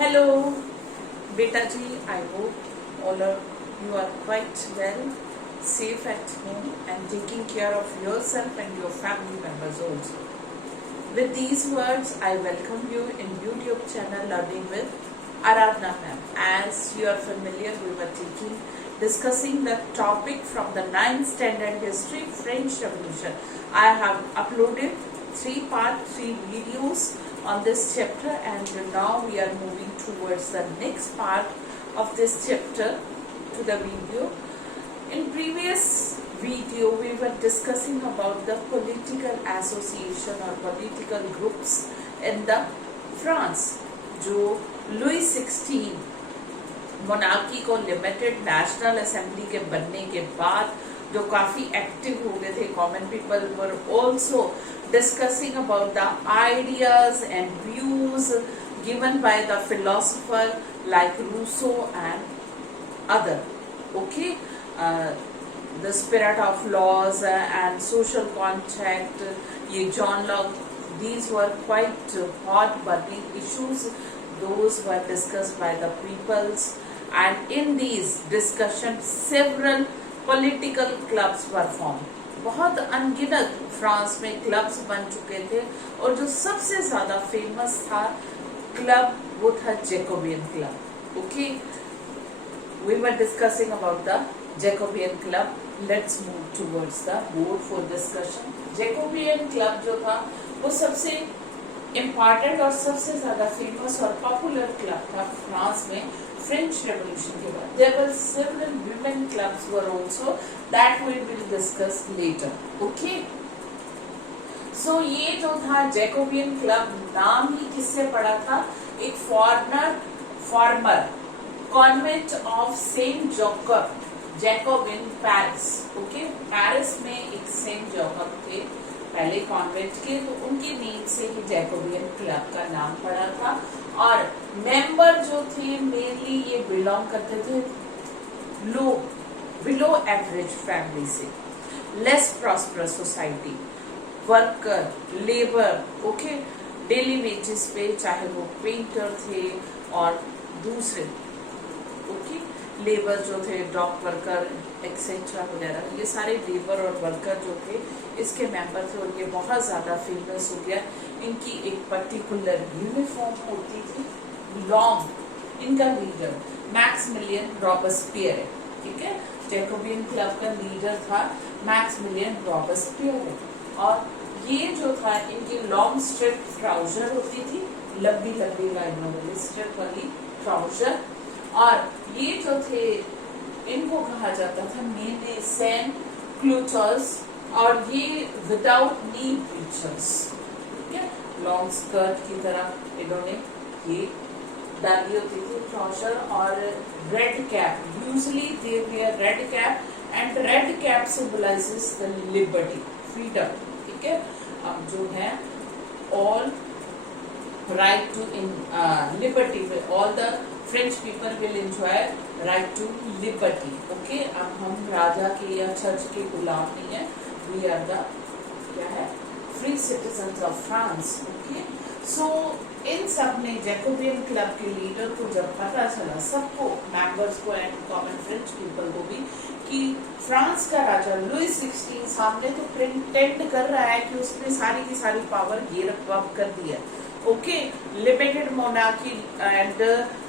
Hello, Beta ji. I hope all of you are quite well, safe at home, and taking care of yourself and your family members also. With these words, I welcome you in YouTube channel Learning with Aradhna ma'am. As you are familiar, we were discussing the topic from the 9th standard history, French Revolution. I have uploaded 3 videos on this chapter, and now we are moving towards the next part of this chapter to the video. In previous video we were discussing about the political association or political groups in the France, जो Louis 16 monarchy को limited national assembly के बनने के बाद जो काफी active हो गए थे. Common people were also discussing about the ideas and views given by the philosopher like Rousseau and other. Okay, the spirit of laws and social contract, ye John Locke, these were quite hot burning issues. Those were discussed by the peoples, and in these discussions several political clubs were formed. बहुत अनगिनत France में clubs बन चुके थे, और जो सबसे ज्यादा फेमस था क्लब वो था Jacobin club. Okay, we were discussing about the Jacobin club. Let's move towards the board for discussion. Jacobin club जो था वो सबसे इम्पॉर्टेंट और सबसे ज्यादा फेमस और पॉपुलर क्लब था फ्रांस में French Revolution के बाद. There were several women clubs were also that we will discuss later. Okay. So ये जो था जैकोबियन क्लब, नाम ही किससे पड़ा था? एक former convent of Saint Jacob in Paris. Okay, Paris में एक सेंट जैकोब थे पहले कॉन्वेंट के, तो उनके नेम से ही जैकोबियन क्लब का नाम पड़ा था. और मेंबर जो थे मेनली ये बिलोंग करते थे बिलो एवरेज फैमिली से, less prosperous society, worker, labour. Okay, daily wages पे, चाहे वो पेंटर थे और दूसरे. ओके, लेबर जो थे, डॉक वर्कर एक्सेट्रा वगैरह, ये सारे लेबर और वर्कर जो थे इसके मेंबर थे, और ये बहुत ज्यादा फेमस हो गया. इनकी एक पर्टिकुलर यूनिफॉर्म होती थी, लॉन्ग. इनका लीडर मैक्सिमिलियन रॉबेस्पियर है. ठीक है, जैकोबियन क्लब का लीडर था मैक्सिमिलियन रॉबेस्पियर है. और ये जो था इनकी लॉन्ग स्ट्रिप ट्राउजर होती थी, लंबी लंबी लाइनों वाली स्ट्रिप वाली ट्राउजर. और ये जो थे इनको कहा जाता था मेनली सैन क्लूचर्स, और ये विदाउट नी ब्रीचर्स. ठीक है, लॉन्ग स्कर्ट की तरह इन्होंने ये डाली होती थी ट्राउजर. और red cap, usually they wear red cap, and red cap symbolises the liberty, freedom. ठीक है, अब जो है all right to in liberty, all the French people will enjoy right to liberty. Okay, अब हम राजा के या चर्च के गुलाम नहीं है, वी आर द क्या है, free citizens of France. Okay, so इन सब ने जैकोबियन क्लब के लीडर को जब पता चला, सबको, मेंबर्स को एंड कॉमन फ्रेंच पीपल को भी, कि फ्रांस का राजा लुई 16 सामने तो प्रिटेंड कर रहा है कि उसने सारी की सारी पावर गिरफ्तार कर दिया. Okay, limited monarchy and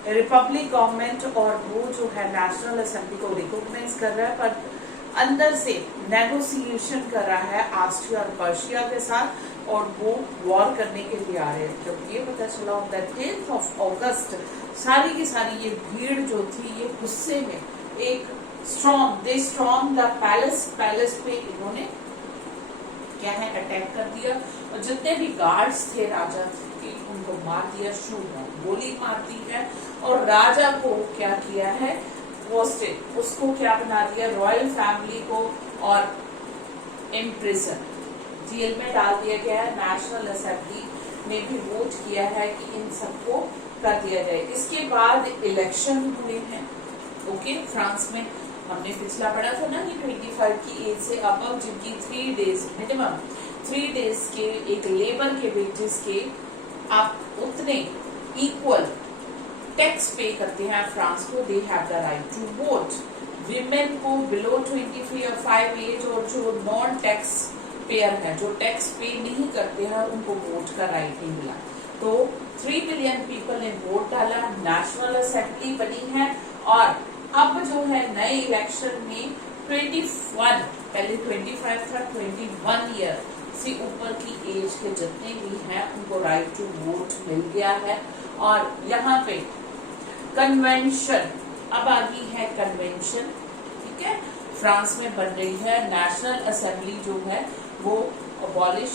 Republic government, और वो जो है नेशनल असेंबली को रिकॉग्नाइज कर रहा है, पर अंदर से नेगोशिएशन कर रहा है ऑस्ट्रिया और पर्शिया के साथ, और वो वॉर करने के लिए आ रहे हैं. जब ये पता चला on the 10th of August, सारी की सारी ये भीड़ जो थी ये गुस्से में एक स्ट्रॉन्ग द पैलेस पे इन्होंने क्या है अटैक कर दिया, और जितने भी गार्ड्स थे राजा के उनको मार दिया, गोली मार दी है. और राजा को क्या किया है, उसको क्या बना दिया, रॉयल फैमिली को, और इम्प्रिजन, जेल में डाल दिया गया है. नेशनल असेंबली ने भी वोट किया है कि इन सबको कर दिया जाए. इसके बाद इलेक्शन हुए हैं. ओके, फ्रांस में हमने पिछला पढ़ा था ना कि 25 की एज से अब जिनकी 3 डेज मिनिमम 3 डेज के एक लेबर के वेजेस के आप उतने इक्वल टैक्स पे करते हैं फ्रांस को, they have the right to vote. Women को बिलो 25 एज और जो नॉन टैक्स पेयर है, जो टैक्स पे नहीं करते हैं, उनको वोट का राइट नहीं मिला। तो 3 बिलियन पीपल ने वोट डाला, नेशनल असेंबली बनी है। और अब जो है नए इलेक्शन में 21, पहले 25 था, 21 ईयर से ऊपर की एज के जितने भी हैं उनको राइट टू वोट मिल गया है। और यहाँ पे कन्वेंशन, अब आ गई है कन्वेंशन, ठीक है, फ्रांस में बन रही है। नेशनल असेंबली जो है वो अबॉलिश,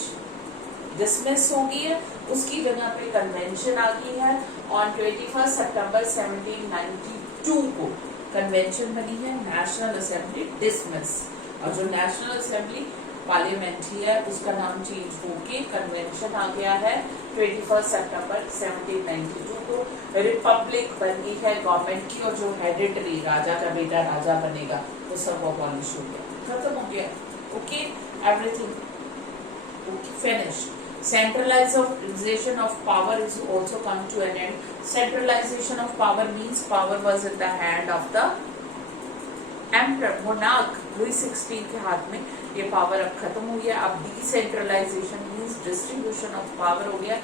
डिसमिस हो गई है, उसकी जगह पे कन्वेंशन आ गई है। ऑन 21 सितंबर 1792 को कन्वेंशन बनी है, नेशनल असेंबली डिसमिस। और जो नेशनल असेंबली पार्लियामेंट ही है उसका नाम चेंज होके कन्वेंशन आ गया है 21 सितंबर 1792 को। रिपब्लिक बन गई है गवर्नमेंट की, और जो हेरिडिटरी राजा का बेटा राजा बनेगा वो सब अबॉलिश हो गया, खत्म हो गया। Okay, everything finish. Centralization of power is also come to an end. Centralization of power means power was in the hand of the emperor, monarch, Louis 16 के हाथ में ये पावर अब खत्म हो गया। अब decentralisation means distribution of power हो गया।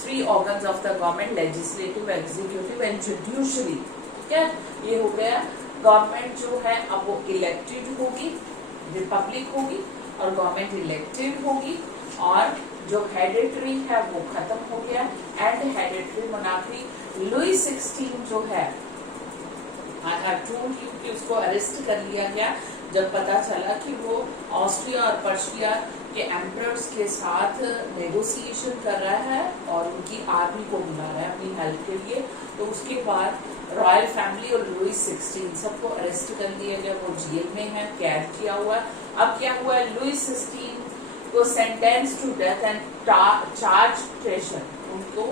3 organs of the government, legislative, executive and judiciary, ठीक है, ये हो गया। गवर्नमेंट जो है अब वो इलेक्टेड होगी, रिपब्लिक होगी, और गवर्नमेंट इलेक्टेड होगी। और जो हेरिडिटरी है वो खत्म हो गया, एंड हेरिडिटरी मोनार्की। लुई 16 जो है, आई हैव टोल्ड यू कि उसको अरेस्ट कर लिया गया जब पता चला कि वो ऑस्ट्रिया और पर्शिया के एम्परर्स के साथ नेगोशिएशन कर रहा है और उनकी आर्मी को बुला रहा है अपनी हेल्प के लिए। तो उसके बाद रॉयल फैमिली और लुई 16 सबको अरेस्ट कर लिया गया, वो जेल में है, कैद किया हुआ है। अब क्या हुआ है, लुई 16 को sentence to death and charge treason, उनको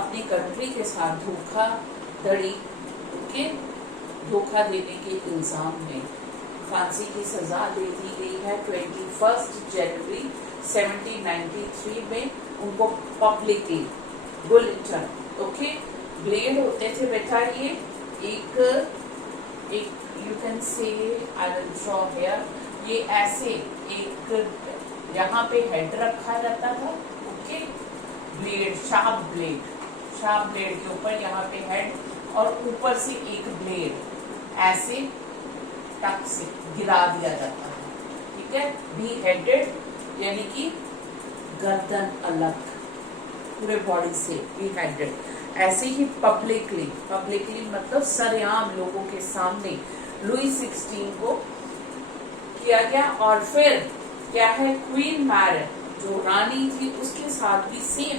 अपनी कंट्री के साथ धोखाधड़ी के धोखा देने के इल्जाम में फांसी की सजा दे दी गई है 21 जनवरी 1793 में उनको पब्लिकली। बुलेटिन, ओके, ब्लेड होते थे बेटा, ये एक you can say I will draw here, ये ऐसे एक यहाँ पे हेड रखा जाता था, ओके, ब्लेड, शार्प ब्लेड के ऊपर यहाँ पे हेड, और ऊपर से एक ब्लेड ऐसे टक से गिरा दिया जाता है, ठीक है, बी हेडेड, यानी कि गर्दन अलग पूरे बॉडी से, बी हेडेड। ऐसे ही पब्लिकली मतलब सरेआम लोगों के सामने लुई 16 को किया गया। और फिर क्या है, क्वीन मैरी जो रानी थी उसके साथ भी सेम,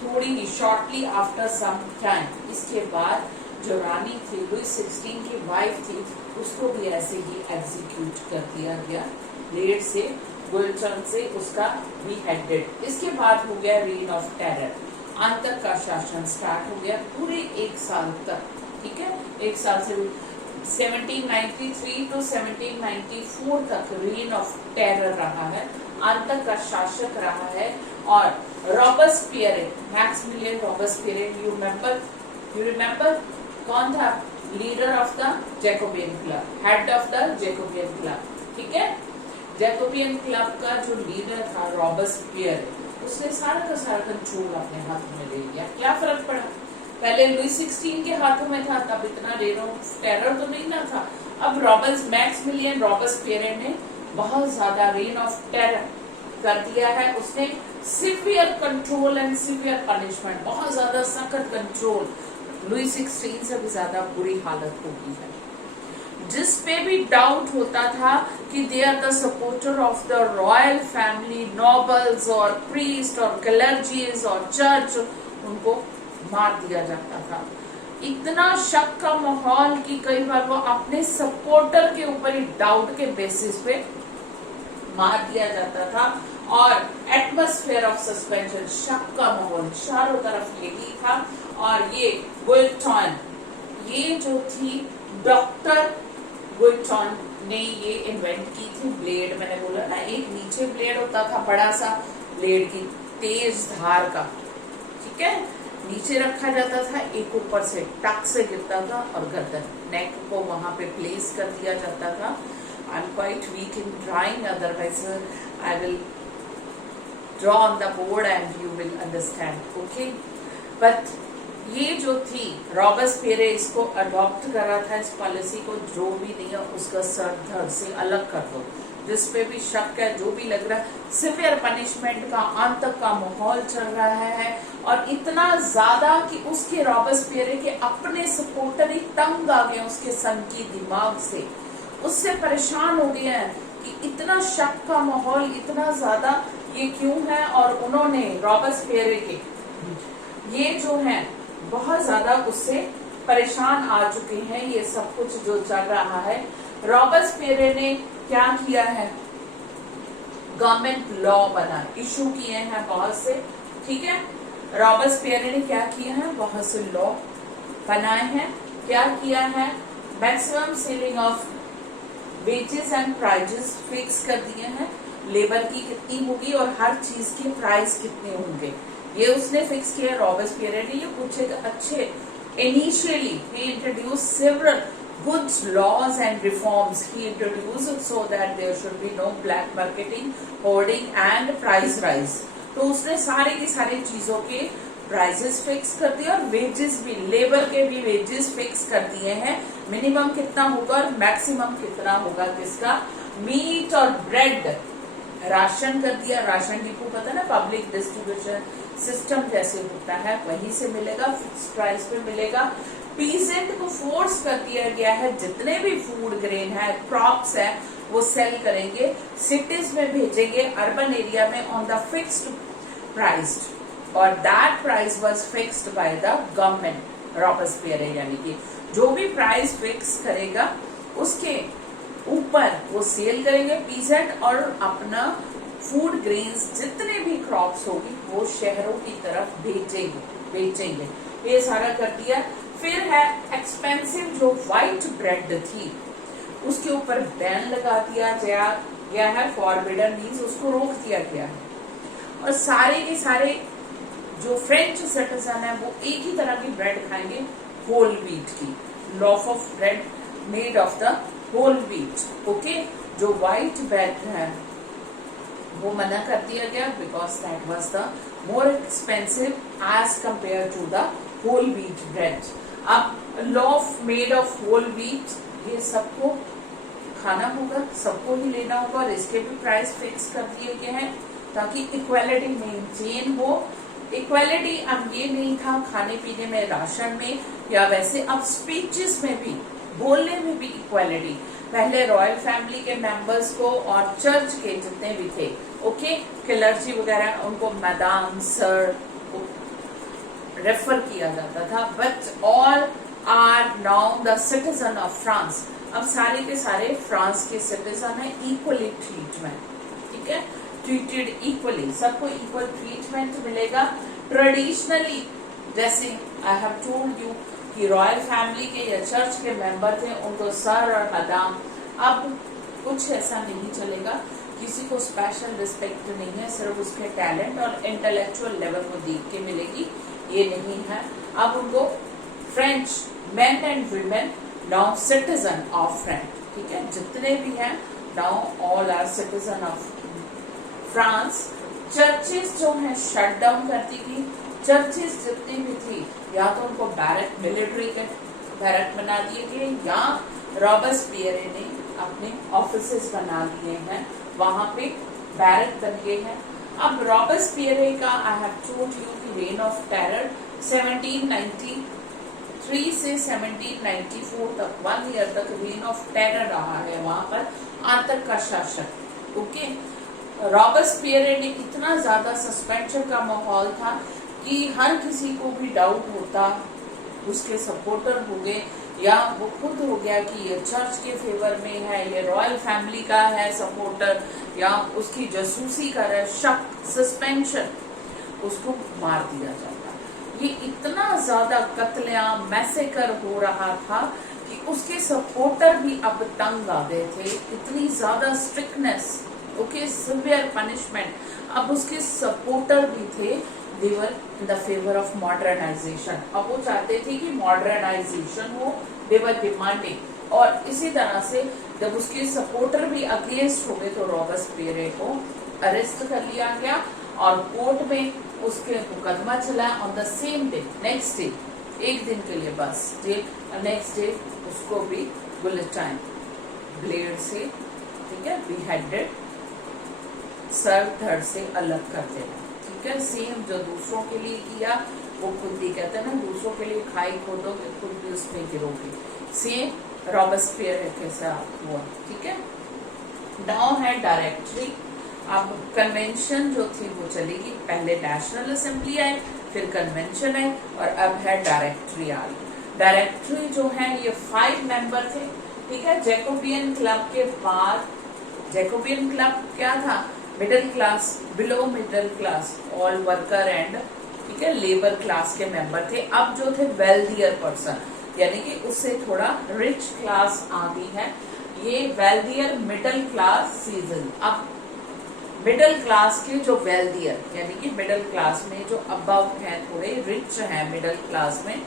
थोड़ी ही शॉर्टली आफ्टर सम टाइम, इसके बाद जो रानी थी लुई 16 की वाइफ थी उसको भी ऐसे ही एग्जीक्यूट कर दिया गया ब्लेड से, गुलचन से, उसका भी हेडेड। इसके बाद हो गया रेन ऑफ टेरर, अंत का शासन स्टार्ट हो गया पूरे 1 साल तक, ठीक है, 1 साल से 1793 टू 1794 तक रेन ऑफ टेरर रहा है, अंत का शासक रहा है। और Robespierre, Maximilien Robespierre, you remember कौन था, leader of the Jacobin club, head of the Jacobin club, ठीक है, जैकोबियन क्लब का जो लीडर था रॉबस्पियर, उसने सारा का सारा कंट्रोल अपने हाथ में ले लिया। क्या फर्क पड़ा, पहले लुई 16 के हाथों में था, तब इतना रेन ऑफ टेरर तो नहीं ना था। अब मैक्सिमिलियन रॉबस्पियर ने बहुत ज्यादा रेन ऑफ टेरर कर दिया है, उसने severe control and severe punishment, बहुत ज्यादा सख्त कंट्रोल, लुई 16 से भी ज्यादा बुरी हालत हो गई है। जिस पे भी डाउट होता था कि they are the supporter of the royal family, nobles और प्रीस्ट और क्लर्जीज और चर्च, उनको मार दिया जाता था। इतना शक का माहौल कि कई बार वो अपने सपोर्टर के ऊपर ही डाउट के बेसिस पे मार दिया जाता था। और एटमॉस्फेयर ऑफ सस्पेंशन, शक का माहौल चारों तरफ यही था। और ये गुइल्टन, ये जो थी डॉक्टर गुइल्टन ने ये इन्वेंट की थी ब्लेड, मैंने बोला ना एक नीचे ब्लेड होता था बड़ा सा ब्लेड की तेज धार का, ठीक है, नीचे रखा जाता था, एक ऊपर से टक से गिरता था और गर्दन नेक को वहां पे प्लेस कर दिया जाता था. I am quite weak in drawing, otherwise I will draw on the board and you will understand. Okay, but ये जो थी रॉबस्पियर इसको अडॉप्ट करा था इस पॉलिसी को. जो भी नहीं है उसका सर धड़ से अलग कर दो, जिस पे भी शक है, जो भी लग रहा है. सिवियर पनिशमेंट का अंत का माहौल चल रहा है और इतना ज्यादा कि उसके रॉबस्पियर के अपने सपोर्टर ही तंग आ गए उसके सन की दिमाग से, उससे परेशान हो गए हैं कि इतना शक का माहौल इतना ज्यादा ये क्यों है. और उन्होंने रॉबस्पियर के ये जो है बहुत ज्यादा उससे परेशान आ चुके हैं. ये सब कुछ जो चल रहा है, रॉबस्पियर ने क्या किया है, गवर्नमेंट लॉ बना, इशू किए हैं बहुत से. ठीक है, रॉबस्पियर ने क्या किया है, बहुत से लॉ बनाए हैं. क्या किया है, maximum ceiling of wages and prices fix कर दिए हैं. लेबर की कितनी होगी और हर चीज के प्राइस कितने होंगे, ये उसने फिक्स किया. रॉबस्पियर ने ये कुछ एक अच्छे initially he introduced several good laws and reforms he introduced so that there should be no black marketing, hoarding and price rise. तो उसने सारी की सारी चीजों के प्राइसेस फिक्स कर दिए और वेजेस भी, लेबर के भी वेजेस फिक्स कर दिए हैं. मिनिमम कितना होगा और मैक्सिमम कितना होगा किसका. मीट और ब्रेड राशन कर दिया. राशन डिपो पता ना, पब्लिक डिस्ट्रीब्यूशन सिस्टम जैसे होता है वहीं से मिलेगा, फिक्स प्राइस पे मिलेगा. पीसेंट को फोर्स कर दिया गया है जितने भी फूड ग्रेन है, क्रॉप्स है, वो सेल करेंगे, सिटीज में भेजेंगे, अर्बन एरिया में ऑन द फिक्स्ड प्राइस. और that price was fixed by the government. Robespierre यानी कि जो भी प्राइस फिक्स करेगा उसके ऊपर वो सेल करेंगे पीसेंट, और अपना फूड ग्रेन्स जितने भी क्रॉप्स होगी वो शहरों की तरफ बेचेंगे. ये सारा कर दिया. फिर है एक्सपेंसिव जो व्हाइट ब्रेड थी उसके ऊपर बैन लगा दिया गया है. फॉरबिडन मीन्स उसको रोक दिया गया है. और सारे के सारे जो फ्रेंच सिटीजन है वो एक ही तरह की ब्रेड खाएंगे, होल व्हीट की. Loaf of bread made of the whole wheat. Okay, जो व्हाइट ब्रेड है वो मना कर दिया गया because that was the more expensive as compare to the whole wheat bread. अब loaf made of whole wheat ये सबको खाना होगा, सबको ही लेना होगा और इसके भी प्राइस फिक्स कर दिए गए हैं ताकि इक्वालिटी मेंटेन हो. इक्वालिटी अब ये नहीं था खाने पीने में, राशन में या वैसे, अब स्पीचेस में भी, बोलने में भी इक्वालिटी. पहले रॉयल फैमिली के मेंबर्स को और चर्च के जितने भी थे, ओके, क्लर्जी वगैरह, उनको मैदाम, सर रेफर किया जाता था. But all are now the citizen of France. अब सारे के सारे फ्रांस के सिटीजन है. इक्वली ट्रीटमेंट, ठीक है, ट्रीटेड इक्वली, सबको इक्वल ट्रीटमेंट मिलेगा. ट्रेडिशनली जैसे आई हैव टोल्ड यू कि रॉयल फैमिली के या चर्च के मेंबर थे, उनको सर और मैदाम. अब कुछ ऐसा नहीं चलेगा, किसी को स्पेशल रिस्पेक्ट नहीं है, सिर्फ उसके टैलेंट और इंटेलेक्चुअल लेवल को देख के मिलेगी, ये नहीं है. अब उनको French men and women now citizen of French, ठीक है, जितने भी हैं now all are citizen of France. Churches जो है शट डाउन कर दी गई. चर्चेस जितनी भी थी या तो उनको बैरक, मिलिट्री के बैरक बना दिए गए, या रॉबस्पियर ने अपने ऑफिसेस बना लिए हैं, वहां पे बैरक बन गए हैं. अब रॉबस्पियर का आई हैव टोल्ड यू की रेन ऑफ टेरर 1793 से 1794 तक 1 ईयर तक रेन ऑफ टेरर रहा है वहां पर, आतंक का शासक. ओके, रॉबस्पियर ने इतना ज्यादा सस्पेंशन का माहौल था कि हर किसी को भी डाउट होता, उसके सपोर्टर हो गए या वो खुद हो गया कि ये चर्च के फेवर में है, ये रॉयल फैमिली का है सपोर्टर, या उसकी जासूसी कर रहा है, शक, सस्पेंशन, उसको मार दिया जाता. ये इतना ज्यादा कत्लेआम, मैसेकर हो रहा था कि उसके सपोर्टर भी अब तंग आ गए थे. इतनी ज्यादा स्ट्रिक्टनेस, ओके, सिवियर पनिशमेंट. अब उसके सपोर्टर भी थे they were in the favour of modernisation. अब वो चाहते थे कि मॉडर्नाइजेशन हो, दे वर डिमांडिंग। और इसी तरह से जब उसके सपोर्टर भी अगेंस्ट हो गए तो रॉबस्पियर को अरेस्ट कर लिया गया और कोर्ट में उसके मुकदमा चला on the same day, next day, एक दिन के लिए बस नेक्स्ट डे उसको भी गुलिटाइन ब्लेड से, ठीक है, बिहेडेड, सर धड़ से अलग कर देना, ठीक है। सेम जो दूसरों के लिए किया वो खुद भी कहते हैं ना, दूसरों के लिए खाई खोदोगे खुद भी उसमें गिरोगे, सेम रॉबस्पियर के साथ हुआ, ठीक है। नाउ है डायरेक्टरी। अब कन्वेंशन जो थी वो चलेगी, पहले नेशनल असेंबली आए, फिर कन्वेंशन आए और अब है डायरेक्टरी आ गई। डायरेक्टरी जो है ये 5 मेंबर थे, ठीक है। जैकोबियन क्लब के बाद, जैकोबियन क्लब क्या था, middle class, below middle class, all worker and, ठीक है, लेबर क्लास के मेंबर थे। अब जो थे वेल्थियर पर्सन, यानी कि उससे थोड़ा रिच क्लास आ गई है, ये वेल्थियर मिडिल क्लास सीजन। अब मिडिल क्लास के जो वेल्थियर यानी कि मिडिल क्लास में जो अबव हैं, थोड़े रिच हैं मिडिल क्लास में,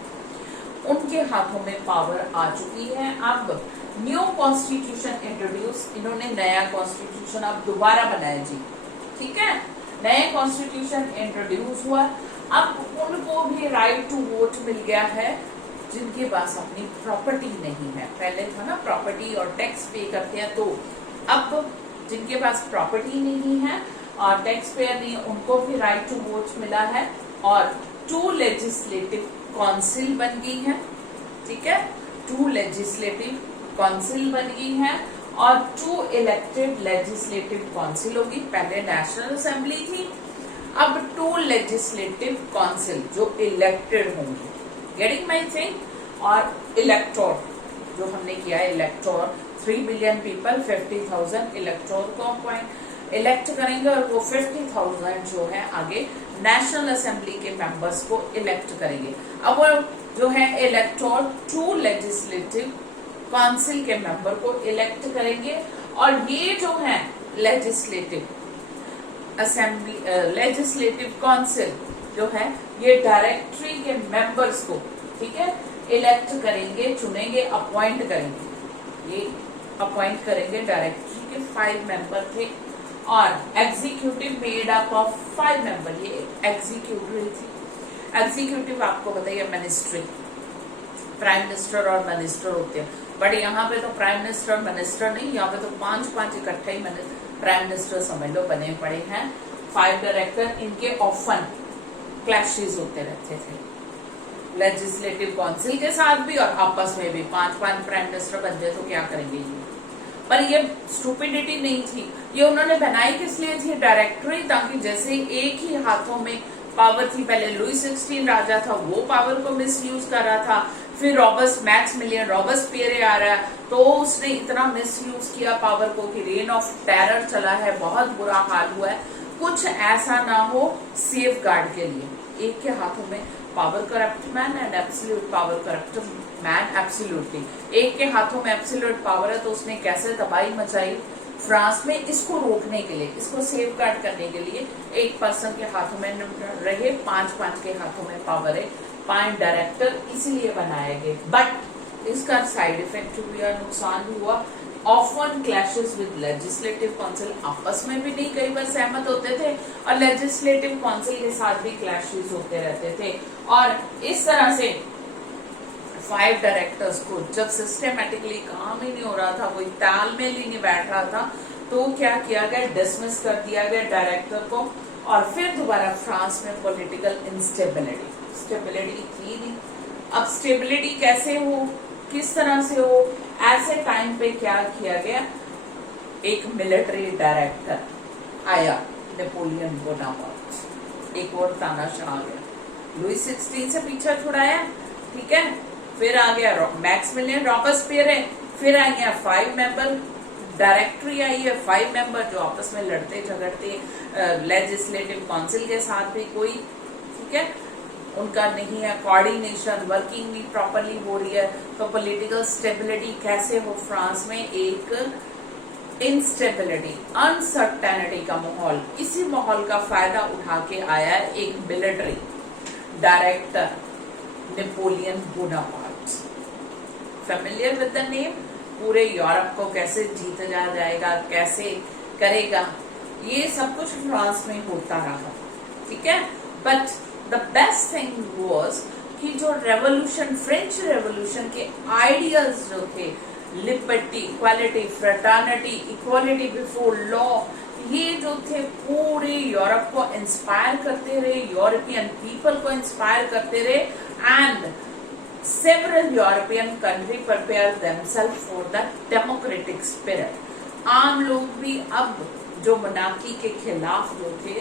उनके हाथों में पावर आ चुकी है। अब न्यू कॉन्स्टिट्यूशन इंट्रोड्यूस, इन्होंने नया कॉन्स्टिट्यूशन अब दोबारा बनाया जी, ठीक है, नया कॉन्स्टिट्यूशन इंट्रोड्यूस हुआ। अब उनको भी राइट टू वोट मिल गया है जिनके पास अपनी प्रॉपर्टी नहीं है। पहले था ना प्रॉपर्टी और टैक्स पे करते हैं, तो अब जिनके पास प्रॉपर्टी नहीं है और टैक्स पेयर नहीं है उनको भी राइट टू वोट मिला है। और 2 लेजिस्लेटिव काउंसिल बन गई है, ठीक है, 2 लेजिस्लेटिव काउंसिल बन गई है और 2 इलेक्टेड लेजिस्लेटिव काउंसिल होगी। पहले नेशनल असेंबली थी, अब 2 लेजिस्लेटिव काउंसिल जो इलेक्टेड होंगे, गेटिंग माई थिंग। और इलेक्टोर जो हमने किया है, इलेक्टोर 3 बिलियन पीपल 50,000 इलेक्टोर को अपॉइंट इलेक्ट करेंगे और वो 50,000 जो है आगे नेशनल असेंबली के मेंबर्स को इलेक्ट करेंगे। अब वो जो है इलेक्टोर 2 लेजिस्लेटिव काउंसिल के मेंबर को इलेक्ट करेंगे और ये जो है लेजिस्लेटिव असेंबली, लेजिस्लेटिव काउंसिल जो है ये डायरेक्टरी के मेंबर्स को, ठीक है, इलेक्ट करेंगे, चुनेंगे, अपॉइंट करेंगे। ये अपॉइंट करेंगे, डायरेक्टरी के 5 मेंबर थे और executive made up of 5 member. ये एग्जीक्यूटिव थी। एग्जीक्यूटिव आपको बताइए मिनिस्ट्री, प्राइम मिनिस्टर और मिनिस्टर होते हैं, बट यहाँ पे तो प्राइम मिनिस्टर और मिनिस्टर नहीं, यहाँ पे तो 5 इकट्ठे ही प्राइम मिनिस्टर समझ लो बने पड़े हैं। 5 डायरेक्टर, इनके ऑफन क्लैशेस होते रहते थे लेजिस्लेटिव काउंसिल के साथ भी और आपस में भी। 5 प्राइम मिनिस्टर बन जाए तो क्या करेंगे ये। पर ये स्टूपिडिटी नहीं थी, ये उन्होंने बनाई किस लिए थी डायरेक्टरी, ताकि जैसे एक ही हाथों में पावर थी। पहले लुई 16 राजा था, वो पावर को मिसयूज कर रहा था, फिर मैक्सिमिलियन रॉबस्पियर आ रहा है तो उसने इतना मिसयूज किया पावर को कि रेन ऑफ टेरर चला है, बहुत बुरा हाल हुआ है। कुछ ऐसा ना हो सेफ गार्ड के लिए, एक के हाथों में power corrupt man and absolute power corrupt man, absolutely एक के हाथों में एब्सोल्यूट पावर है, तो उसने कैसे तबाही मचाई फ्रांस में। इसको रोकने के लिए, इसको सेफ गार्ड करने के लिए एक पर्सन के हाथों में रहे, 5 के हाथों में पावर है, 5 डायरेक्टर इसीलिए बनाए गए। बट इसका साइड इफेक्ट भी है, नुकसान भी हुआ। Often clashes with legislative council, आपस में भी नहीं कई बार सहमत होते थे और लेजिस्लेटिव काउंसिल के साथ भी क्लैशेस होते रहते थे। और इस तरह से 5 डायरेक्टर्स को जब सिस्टेमेटिकली काम ही नहीं हो रहा था, कोई तालमेल ही नहीं बैठ रहा था, तो क्या किया गया, डिसमिस कर दिया गया डायरेक्टर को। और फिर दोबारा फ्रांस में पॉलिटिकल इंस्टेबिलिटी, स्टेबिलिटी थी नहीं। अब स्टेबिलिटी कैसे हो, किस तरह से हो, ऐसे टाइम पे क्या किया गया, एक मिलिट्री डायरेक्टर आया, नेपोलियन बोनापार्ट, एक और तानाशाह आ गया, लुई 16 से पीछा छुड़ाया, ठीक है। फिर आ गया मैक्सिमिलियन रॉबस्पियर है, फिर आई है 5 मेंबर डायरेक्टरी आई है, 5 मेंबर जो आपस में लड़ते झगड़ते, लेजिस्लेटिव काउंसिल के साथ भी कोई, ठीक है, उनका नहीं है कोऑर्डिनेशन, वर्किंग भी प्रॉपरली हो रही है। तो पॉलिटिकल स्टेबिलिटी कैसे हो फ्रांस में, एक इंस्टेबिलिटी, अनसर्टेनिटी का माहौल, इसी माहौल का फायदा उठा के आया एक military director Napoleon Bonaparte. Familiar with the name? पूरे यूरोप को कैसे जीता जाएगा, कैसे करेगा, ये सब कुछ फ्रांस में होता रहा, ठीक है। But the best thing was कि जो रेवोल्यूशन, फ्रेंच रेवोल्यूशन के आइडियल्स जो थे, liberty, equality, fraternity, equality before law, ये जो थे पूरे यूरोप को इंस्पायर करते रहे, यूरोपियन पीपल को इंस्पायर करते रहे, and several European country prepare themselves for the democratic spirit. आम लोग भी अब जो मोनार्की के खिलाफ जो थे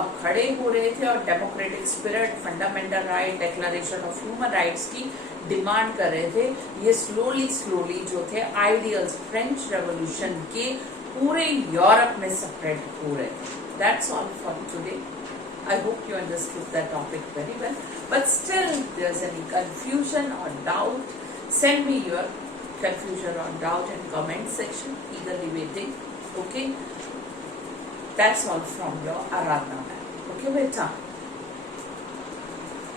अब खड़े हो रहे थे और democratic spirit, fundamental right, declaration of human rights की डिमांड कर रहे थे। ये स्लोली जो थे आइडियल्स फ्रेंच रेवोल्यूशन के पूरे यूरोप में स्प्रेड हो रहे थे। That's all for today. I hope you understood that topic very well. But still, there's any confusion or doubt, send me your confusion or doubt in comment section. Eagerly waiting. Okay. That's all from your Aradhana ma'am. Okay, beta.